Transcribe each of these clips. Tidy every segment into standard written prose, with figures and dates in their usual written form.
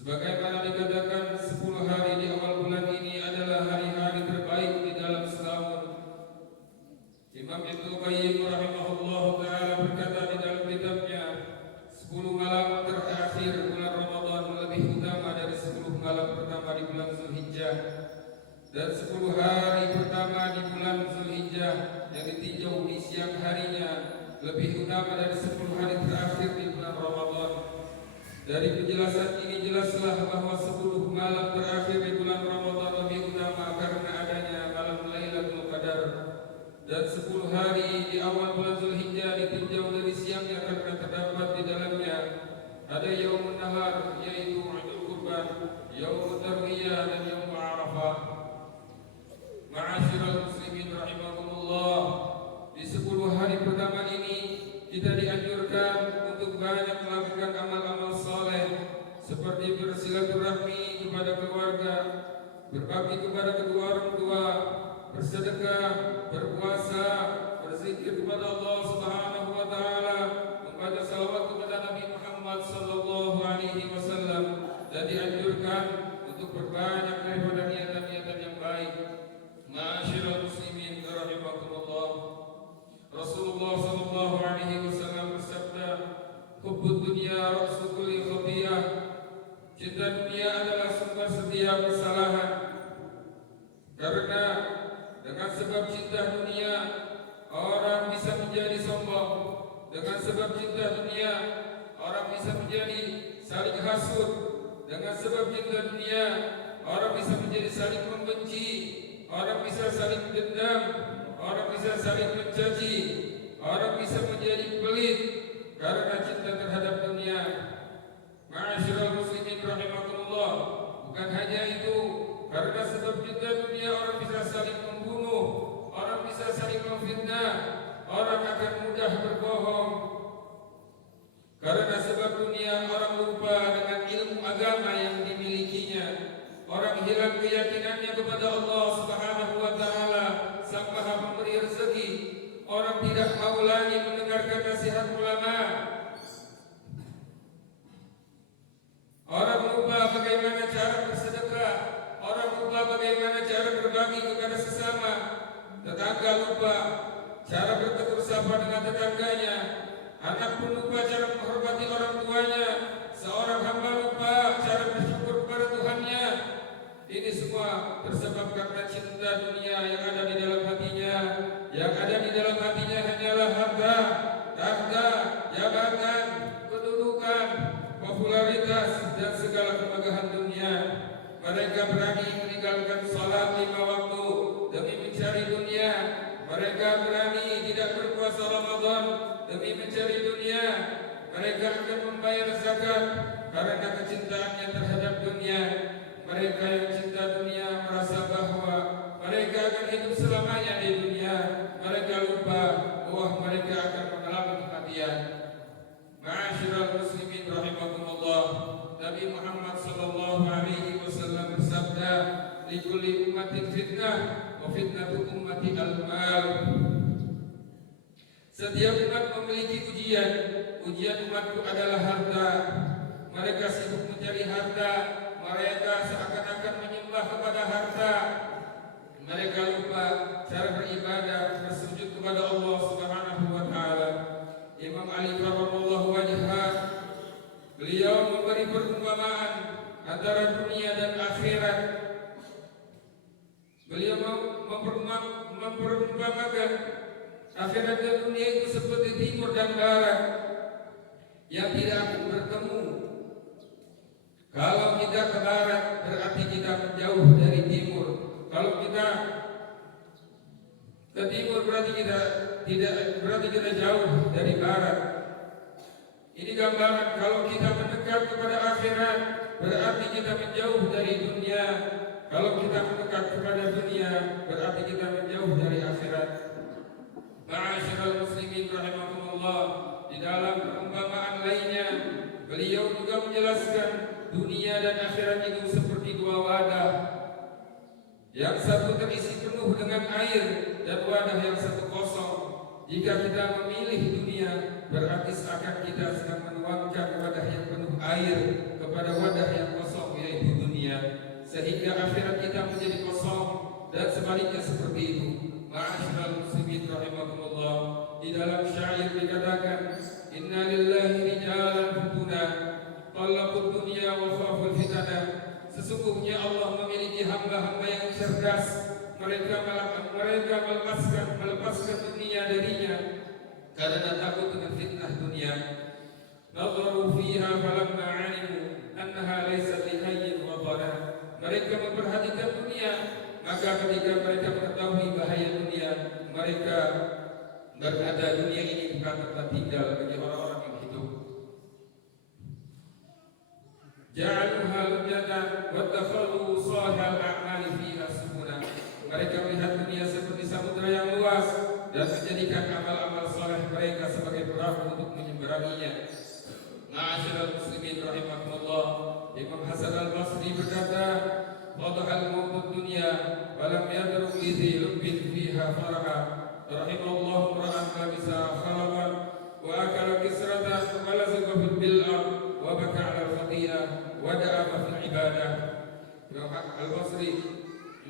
Sebagaimana dikatakan 10 hari di awal bulan ini adalah hari-hari terbaik di dalam setahun. Imam Ibnu Qayyim rahimahullah ta'ala berkata di dalam kitabnya, 10 malam terakhir bulan Ramadan lebih utama dari 10 malam pertama di bulan Zulhijjah, dan 10 hari pertama di bulan Zulhijjah yang ditinjau di siang harinya lebih utama dari 10 hari terakhir di bulan Ramadan. Dari penjelasan ini jelaslah bahwa 10 malam terakhir di bulan Ramadan lebih utama karena adanya malam Lailatul Qadar, dan 10 hari di awal bulan Zulhijjah ditinjau dari siangnya karena terdapat di dalamnya ada Yaumun Nahar, yaitu Idul Qurban, Yaumut Tarwiyah, dan Yaum Arafah. Ma'asyiral muslimin rahimakumullah, di 10 hari pertama ini kita dianjurkan untuk banyak melakukan amal-amal saleh seperti bersilaturahmi kepada keluarga, berbakti kepada kedua orang tua, bersedekah, berpuasa, berzikir kepada Allah Subhanahu wa taala, membaca salawat kepada Nabi Muhammad sallallahu alaihi wasallam, dan dianjurkan untuk berbanyak daripada niatan-niatan yang baik. Ma'asyiral muslimin rahimakumullah, Rasulullah sallallahu alaihi wasallam bersabda, "Hubbud dunya ra'su kulli khati'ah." Cinta dunia adalah sumber setiap kesalahan. Karena dengan sebab cinta dunia orang bisa menjadi sombong. Dengan sebab cinta dunia orang bisa menjadi saling hasud. Dengan sebab cinta dunia orang bisa menjadi saling membenci. Orang bisa saling dendam, orang bisa saling mencaci, orang bisa menjadi pelit karena cinta terhadap dunia. Ma'asyiral muslimin rahimakumullah, bukan hanya itu, karena sebab cinta dunia orang bisa saling membunuh, orang bisa saling memfitnah, orang akan mudah berbohong. Karena sebab dunia orang lupa dengan ilmu agama yang dimilikinya. Orang hilang keyakinannya kepada Allah Subhanahu wa taala, Sang Maha Pemberi rezeki. Orang tidak mau lagi mendengarkan nasihat ulama. Orang lupa bagaimana cara bersedekah. Orang lupa bagaimana cara berbagi kepada sesama. Tetangga lupa cara bertegur sapa dengan tetangganya. Anak pun lupa cara menghormati orang tuanya. Seorang hamba lupa cara bersyukur kepada Tuhannya. Ini semua tersebab karena cinta dunia yang ada di dalam hatinya. Yang ada di dalam hatinya hanyalah harta, tahta, jabatan, kedudukan, popularitas, dan segala kemegahan dunia. Mereka berani meninggalkan salat 5 waktu demi mencari dunia. Mereka berani tidak berpuasa Ramadan demi mencari dunia. Mereka akan membayar zakat karena kecintaannya terhadap dunia. Mereka yang cinta dunia merasa bahwa mereka akan hidup selamanya di dunia. Mereka lupa bahwa mereka akan mengalami kematian. Ma'asyiral muslimin rahimakumullah, Nabi Muhammad sallallahu alaihi wasallam bersabda, "Likulli ummatin fitnah, wa fitnatu ummati al-mal." Setiap umat memiliki ujian. Ujian umatku adalah harta. Mereka sibuk mencari harta. Mereka seakan-akan menyembah kepada harta. Mereka lupa cara beribadah, bersujud kepada Allah Subhanahu wa taala. Imam Ali karramallahu wajhah, beliau memberi perumpamaan antara dunia dan akhirat. Beliau memperumpamakan akhirat dan dunia itu seperti timur dan barat yang tidak akan bertemu. Kalau kita ke barat berarti kita menjauh dari timur. Kalau kita ke timur berarti kita jauh dari barat. Ini gambaran kalau kita mendekat kepada akhirat berarti kita menjauh dari dunia. Kalau kita mendekat kepada dunia berarti kita menjauh dari akhirat. Ma'asyiral muslimin rahimakumullah, di dalam perumpamaan lainnya beliau juga menjelaskan dunia dan akhirat itu seperti 2 wadah. Yang satu terisi penuh dengan air dan wadah yang satu kosong. Jika kita memilih dunia, berarti seakan kita sedang menuangkan wadah yang penuh air kepada wadah yang kosong. sehingga akhirat kita menjadi kosong, dan sebaliknya seperti itu. Ma'asyiral muslimin rahimakumullah, di dalam syair dikatakan, inna lillahi rijalan futuna talaqud dunya wa khaful fitana. Sesungguhnya Allah memiliki hamba-hamba yang cerdas, mereka melepaskan dunia darinya karena takut dengan fitnah dunia. Nadharu fiha falamma 'alimu annaha laysat lihayyin wa dhana. Mereka memperhatikan dunia, maka ketika mereka mengetahui bahaya dunia, mereka berkata dunia ini bukan tempat tinggal bagi orang-orang yang hidup. Ja'aluha lujatan wa takhallu salihal a'mali fiha subuna. Mereka melihat dunia seperti samudra yang luas dan menjadikan amal-amal saleh mereka sebagai perahu untuk menyeberanginya. Ma'asyiral muslimin rahimakumullah, Imam Hasan al-Basri berkata, wadahal mautud dunya walam yadruk lidhi lubbin fiha faraha. Rahimallahu ra'an labisa khalaban wa akala kisratan wa lazika fil bil'am wa baka 'ala al-khati'ah wa da'ama fil ibadah.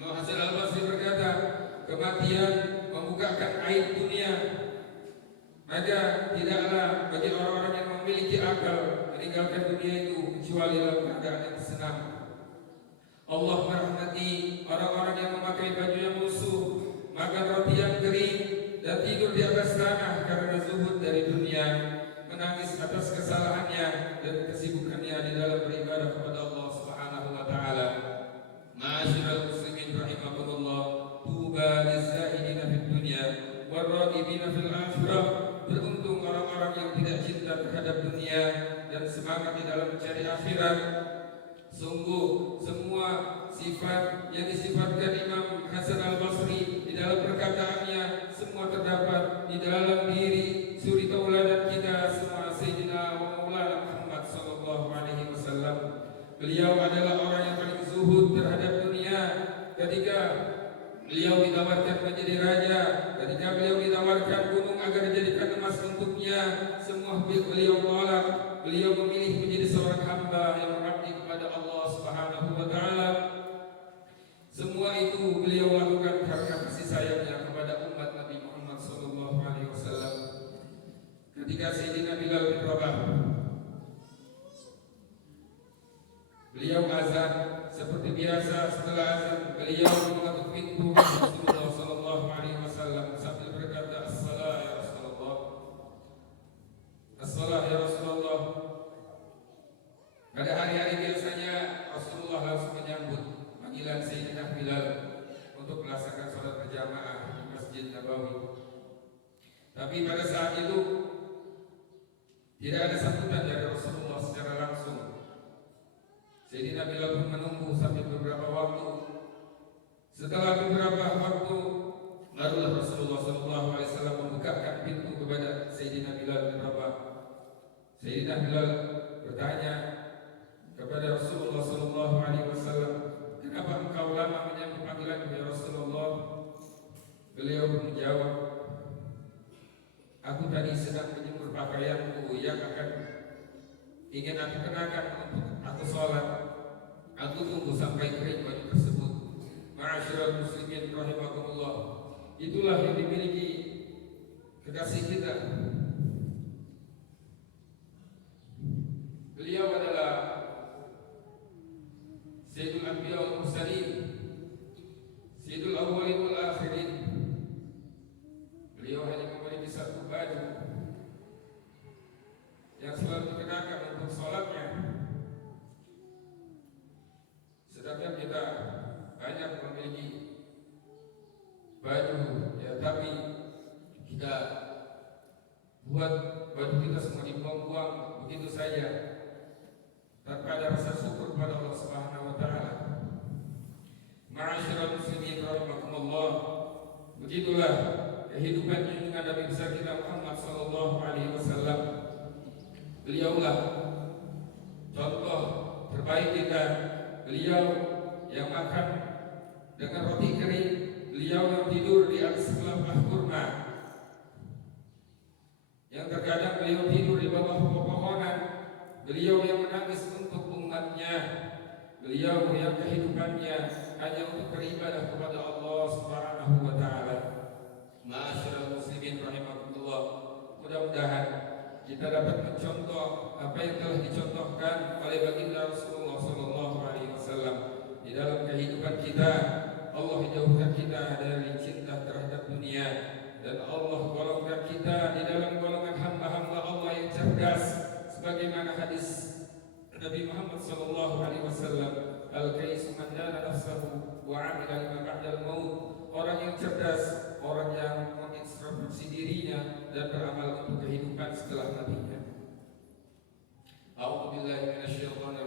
Imam Hasan al-Basri berkata, kematian membukakan aib dunia, maka tidaklah bagi orang-orang yang memiliki akal meninggalkan dunia itu kecuali dalam keadaan yang senang. Allah merahmati orang-orang yang memakai baju yang lusuh, makan roti yang kering, dan tidur di atas tanah karena zuhud dari dunia, menangis atas kesalahannya dan kesibukannya di dalam beribadah kepada Allah Subhanahu wa taala. Ma'asyiral muslimin rahimakumullah, tuba lizzahidina fid dunya warraqibina fil akhirah. Beruntung orang-orang yang tidak cinta terhadap dunia dan semangat di dalam mencari akhirat. Sungguh semua sifat yang disifatkan Imam Hasan al-Basri di dalam perkataannya semua terdapat di dalam diri suri tauladan kita semua, Sayyidina wa Maulana Muhammad sallallahu alaihi wasallam. Beliau adalah orang yang paling zuhud terhadap dunia. Ketika beliau ditawarkan menjadi raja, ketika beliau ditawarkan gunung agar dijadikan emas untuknya, semua beliau tolak. Beliau memilih menjadi seorang hamba yang mengabdi kepada Allah Subhanahu wa taala. Semua itu beliau lakukan karena kasih sayangnya kepada umat Nabi Muhammad sallallahu alaihi wasallam. Ketika Sayyidina Bilal bin Rabah, beliau azan seperti biasa. Setelah azan beliau mengetuk pintu Rasulullah sallallahu alaihi wasallam sambil berkata, as-salah ya Rasulullah, as-salah ya Rasulullah. Pada hari-hari biasanya Rasulullah langsung menyambut panggilan Sayyidina Bilal untuk melaksanakan sholat berjamaah di Masjid Nabawi. Tapi pada saat itu tidak ada sambutan dari Rasulullah secara langsung. Sayyidina Bilal pun menunggu sampai beberapa waktu. Setelah beberapa waktu, barulah Rasulullah SAW membukakan pintu kepada Sayyidina Bilal bin Rabah. Sayyidina Bilal bertanya kepada Rasulullah SAW, kenapa engkau lama menyambut panggilanku ya Rasulullah? Beliau pun menjawab, aku tadi sedang menjemur pakaianku yang ingin aku kenakan untuk aku sholat. Aku tunggu sampai kering baju tersebut. Ma'asyiral muslimin rahimakumullah, itulah yang dimiliki kekasih kita. Beliau adalah Sayyidul Anbiya wal Mursalin, Sayyidul Awwalin wal Akhirin. Beliau hanya memiliki satu baju yang selalu dikenakan untuk sholatnya, sedangkan kita banyak memiliki baju ya, tapi kita buat baju kita semua dibuang-buang begitu saja tanpa ada rasa syukur kepada Allah Subhanahu wa taala. Ma'asyiral muslimin rahimakumullah, begitulah kehidupan junjungan Nabi besar kita Muhammad sallallahu alaihi wasallam. Beliaulah contoh terbaik kita. Beliau yang makan dengan roti kering, beliau yang tidur di atas kelapa kurma, yang terkadang beliau tidur di bawah pepohonan, beliau yang menangis untuk umatnya, Beliau yang kehidupannya hanya untuk beribadah kepada Allah Subhanahu wa taala. Ma'asyiral muslimin rahimakumullah. Mudah-mudahan kita dapat mencontoh apa yang telah dicontohkan oleh baginda Rasulullah sallallahu alaihi wasallam di dalam kehidupan kita. Allah jauhkan kita dari cinta terhadap dunia, dan Allah golongkan kita di dalam golongan hamba-hamba Allah yang cerdas, sebagaimana hadis Nabi Muhammad sallallahu alaihi wasallam, al-kaisu man dana nafsahu wa 'amila lima ba'dal maut. Orang yang cerdas, orang yang mengintrospeksi dirinya dan beramal untuk kehidupan setelah matinya. A'udzu billahi minasyaitonir